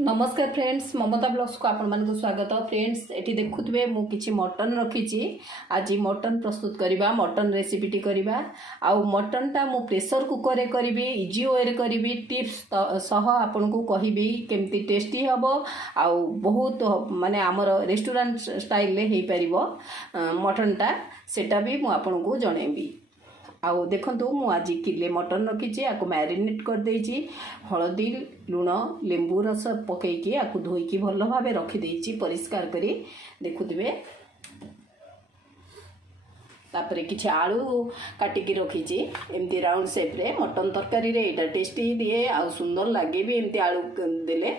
नमस्कार फ्रेंड्स, ममता ब्लॉग्स को आपण मानक स्वागत। फ्रेंड्स एटी देखुथिबे मु किछि मटन रखिछि। आज मटन प्रस्तुत करिबा, मटन रेसिपीटी करिबा। आउ मटन टा मु प्रेशर कुकर रे करिबी, इजी वे रे करिबी। टिप्स सह आपन को कहिबी केमती टेस्टी हबो। आउ बहुत माने हमर रेस्टोरेंट स्टाइल ले हेई परिबो मटन टा, सेटा भी मु आपन को जणेबी। आउ देखंतु मु आज किले मटन रखिछि, आको मैरिनेट कर देछि। हळदी लुण लेंबू रस पकईकी आको धोईकी भल भाबे रखी देछि परिष्कार करी। देखुथिबे तापरे किछि आलू काटिकी रखिछि एमती राउंड शेप रे। मटन तरकारी रे एटा टेस्टी दिए आ सुंदर लागे भी एमती आलू देले।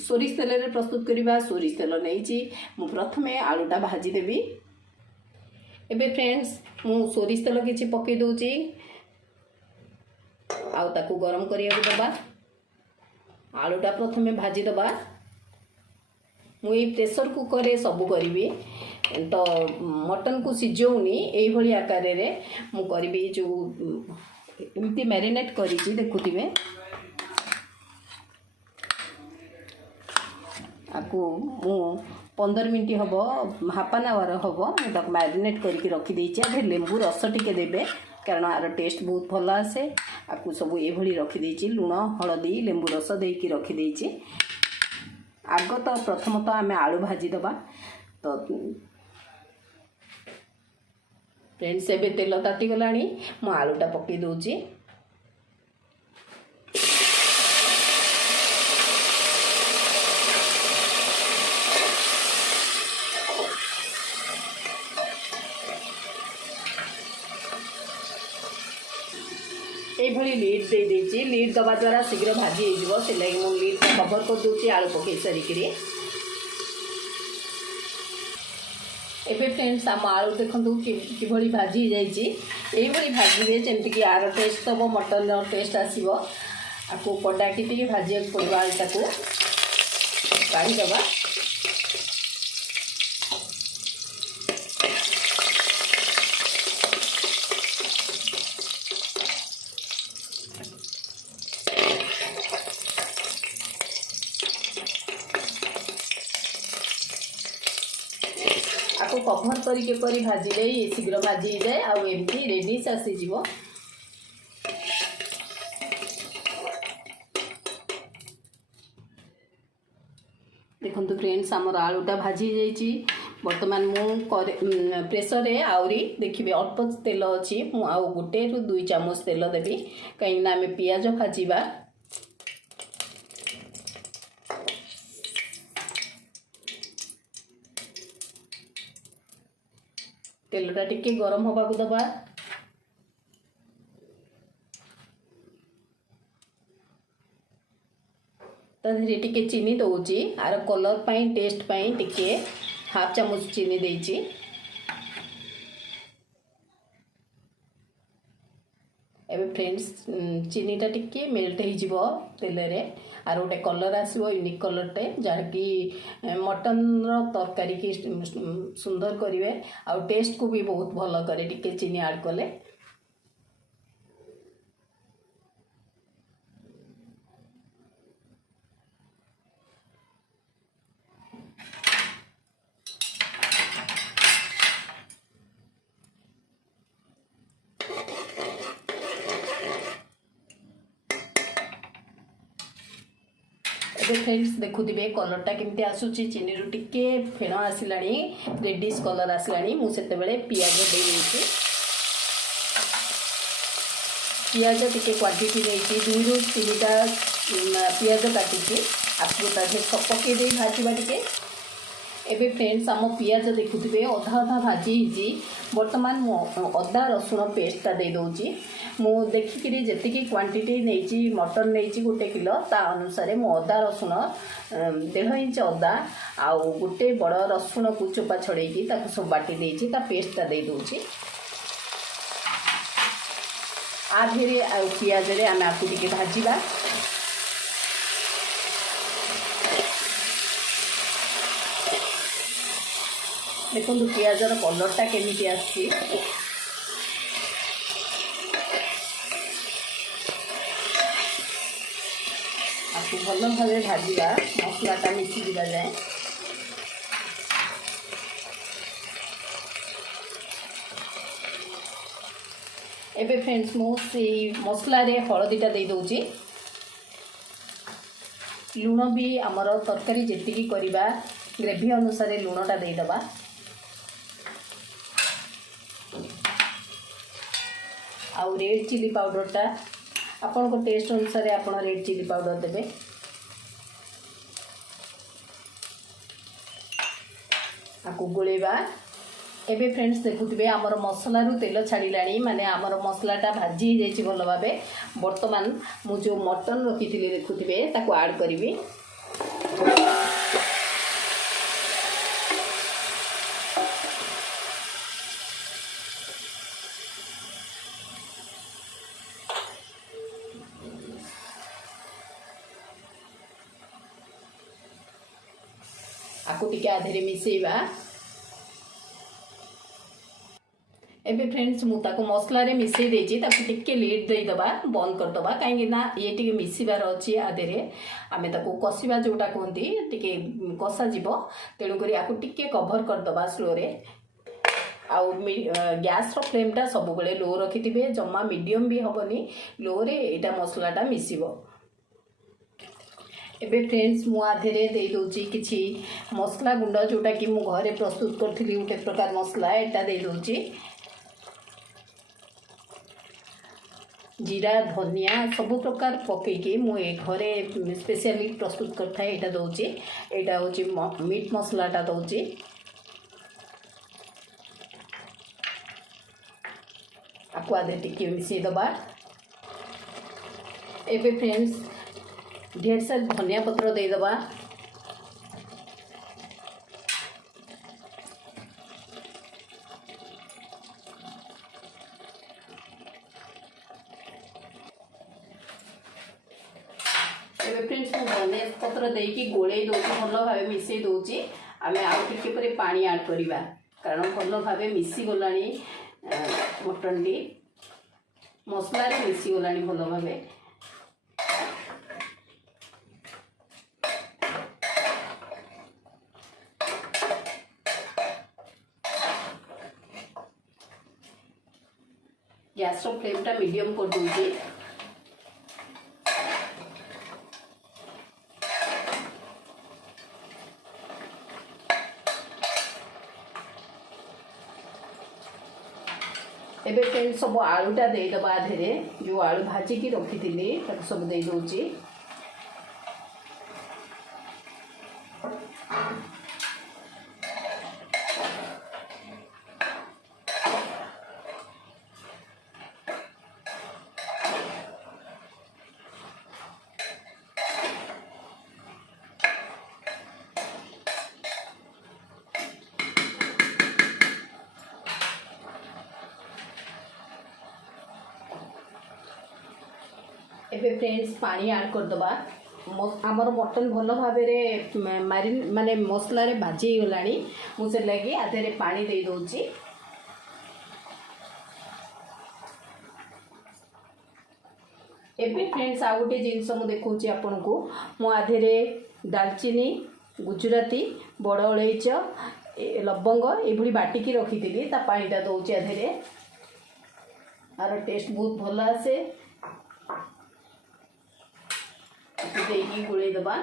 सोरिष तेल रे प्रस्तुत करिबा। सोरिष तेल नेछि मु प्रथमे आलूटा भाजी देबी। एबे फ्रेंड्स मु सोरिष तेल किछि पकई दोछि, आउ ताकू गरम करिया देबा। आलूटा प्रथमे भाजी दबा। मुई प्रेशर कुकर रे सबु करिबी, तो मटन को सिजौनी एई भली आकार रे मु करिबी। जो एमती मैरिनेट करिछि देखुथिबे, आकु मु 15 मिनट हबो, हाफ एन आवर हबो मु ताक मैरिनेट करके रखी देछि। आ लेंबू रस टिके देबे कारण आर टेस्ट बहुत भल आसे। आपको सब ये रखी देछि, लुण हलदी लेंबू रस देकी रखी देछि। आग तो प्रथम तो आम आलू भाजी दबा। तो फ्रेंड्स एबे तेल ताती गलानी, मु आलूटा पकई दोछि। ये लीड दे देछि। लीड दबा द्वारा शीघ्र भाजी हो से लगे मु लीड कवर कर दूची आलू पकई सारिकी। एबे फ्रेंड्स आम आलू देखंतु कि भली भाजी जाइछि। एई भली भाजी जेमति कि आर टेस्ट तब मटन रो टेस्ट आसीबो। आकु कड़ा कि टिके भाजी पड़वा, आलूटाकू काढ़ी दबा। आपको कभर करके भाजिले ये शीघ्र भाजी जाए आ एमती रेडिश आसीଯିव। देखंतु फ्रेंड्स आमर आलूटा भाजी जाइछि। वर्तमान मु प्रेशर रे आउरी देखिबे अल्प तेल अछि। मु आउ 1 रु 2 चामच तेल देबी, कहीं ना आमे पियाज भाजीबा। तेलटा टिके गरम होबा को दबा। तधरे टिके चीनी दउची, आर कलर पाई टेस्ट पाई टिके हाफ चामच चीनी देइची। एबे फ्रेंड्स चीनीटा टिके मेल्ट हो जिवो तेल रे, आर गोटे कलर आसीबो यूनिक कलरटे जहाँकि मटन रो तरकारी की सुंदर करिवे आ टेस्ट को भी बहुत भल करे टिके चीनी ऐड कले। फ्रेंड्स देखुथिबे कलरटा केमती आसुची, चीनी रु टिके फेण आसिलानी, रेडिश कलर आसिलानी। मु सेते बेले पियाज दे देछि। पियाज टिके क्वांटिटी देछि 2 रु 3 टा पियाज काटिछि। आपको ताजे सब पके दे भाजीबा टिके। एबे फ्रेंड्स आम पियाज देखुथिबे अधा अधा भाजी हिजी। वर्तमान मु अदा रसुण पेस्टा दे दोछि। मु देखिकरी जेतिकी क्वांटिटी नेछि मटन नेछि 1 किलो ता अनुसार मु अदा रसुण 1.5 इंच अदा आउ 1 बड़ रसुण को चोपा छड़ेकी ताको सब बाटी देछि। ता पेस्टा दे दोछि। आ धीरे पियाज रे आमे आकु टिके भाजीबा। देखो पियाजर कलरटा केमिति आछि। आपको भल भाव भाजा मसलाटा मिसी जाए। एबे फ्रेंड्स मुझे मसला रे हलदीटा दे दूची। लुण भी आमर तरकारी जी करवा ग्रेवी अनुसार लुणटा देदबा। आउ रेड चिली पाउडरटा आपण को टेस्ट अनुसार आपण रेड चिली पाउडर देबे। आकु गोलेबा। एबे फ्रेंड्स देखुथिबे आमर मसला रु तेल छाड़िलाणी माने आमर मसलाटा भाजी हो जाइछि भल भाबे। वर्तमान मु जो मटन रखिथिले देखुथिबे ताको ऐड करिवि। आकु टिके आधेरे मिसेइबा। एबे फ्रेंड्स मु ताको मसला रे मिसई देछि ताको टिके लीड देई दबा बंद कर दबा काहे ना ये टिके मिसिबार अछि आधेरे आमे ताको कसिबा जोटा कोंती टिके कसा जीवो तेणु करी आकु टिके कवर कर दबा स्लो रे। आउ गैस रो फ्लेमटा सब बेले लो रखिथिबे जम्मा मीडियम भी हबनी लो रे एटा मसलाटा मिसिबो। एबे फ्रेंड्स मु आधेरे दे दोची किछि मसला गुंड जोटा कि मु घरे प्रस्तुत करथिली उटे प्रकार मसला एटा दे दोची। जीरा धनिया सब प्रकार पकईकि मुझे घरे स्पेशली प्रस्तुत करता है। यहाँ दूसरी यहाँ हूँ मीट मसलाटा दूसरी। आपको आधे टिके मिसई दबा। एबे फ्रेंड्स ढेर सारा धनिया पत्र दे दबा। एबे फ्रेंड्स मु धनिया पत्र देकी गोले दउची भल भाबे मिसई दउची। आमे आउ टिके परे पानी ऐड करिबा कारण भल भाबे मिसी गलानी मटन डी मसला रे मिसी गलानी भल भाबे। गैस रो फ्लेमटा मीडियम कर दउची। एबे फ्रेंड्स सब आलूटा दे दबा आधेरे जो आलू भाजी की रखी थी सब दे दूची। एबे फ्रेंड्स पानी ऐड कर दबा। आमर मटन भल भाव मारिन माने मसला रे भाजी गलानी मुझे लगी आधे पानी दे दूची। एबे फ्रेंड्स आ गोटे जिनस मु देखौची आपन को मु आधे दालचीनी गुजराती बड़ अलैच लवंग एभली बाटिकी रखी ता पानीटा दौची आधे। आर टेस्ट बहुत भल आसे। देकी गोले दबा।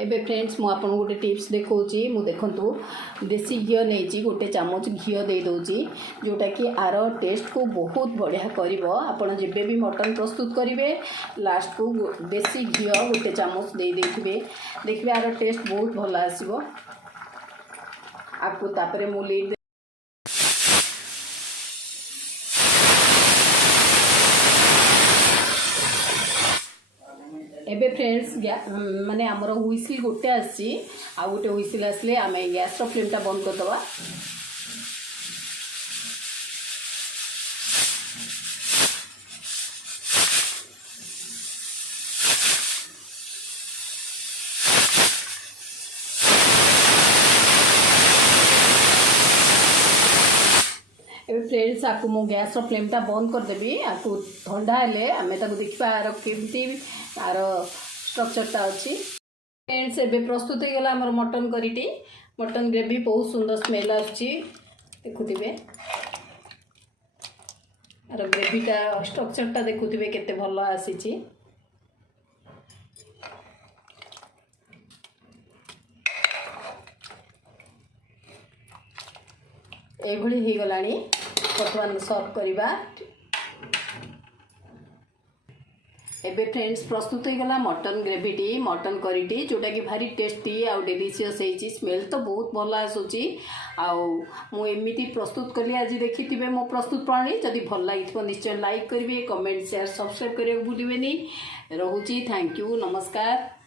एबे फ्रेंड्स मु आपन गोटे टिप्स देखौची मु देखंतु देसी घी नहीं गोटे चामच घी दे दोची जोटा कि आर टेस्ट को बहुत बढ़िया करिवो। आपण जेबे भी मटन प्रस्तुत करिवे लास्ट को देसी घी गोटे चामच दे देथिबे देखबे आर टेस्ट बहुत भल आसीबो। आपको तापरे मु लीड एबे फ्रेंड्स माने आमर हुइसिल गोटे आसी आ गोटे हुइसिल आसले आमे गैस रो फ्लेमटा बंद कर दबा। फ्रेंड्स आपको मो गैस फ्लेमटा बंद करदेवी आपको ठंडा हेले आम देखा यार केमती यार स्ट्रक्चरटा अच्छी फ्रेंड्स एबे प्रस्तुत हो गला आमर मटन करीटी मटन ग्रेवी बहुत सुंदर स्मेल आछी देखुथिबे यार ग्रेवीटा स्ट्रक्चरटा देखुथिबे केते भल आसीची एभली हो गलानी बर्तमान सर्व करवा एबे फ्रेंड्स प्रस्तुत हो गला मटन ग्रेवीटी मटन करीटी जोटा कि भारी टेस्टी आउ डिलीशियस होइची स्मेल तो बहुत भल आसुची आउ मु एमिति प्रस्तुत कली आज देखिथिबे मो प्रस्तुत प्रणाली जदि भल लागिथबो निश्चय लाइक करिवे कमेंट शेयर सब्सक्राइब करियो भूलिबेनी रहूची थैंक यू नमस्कार।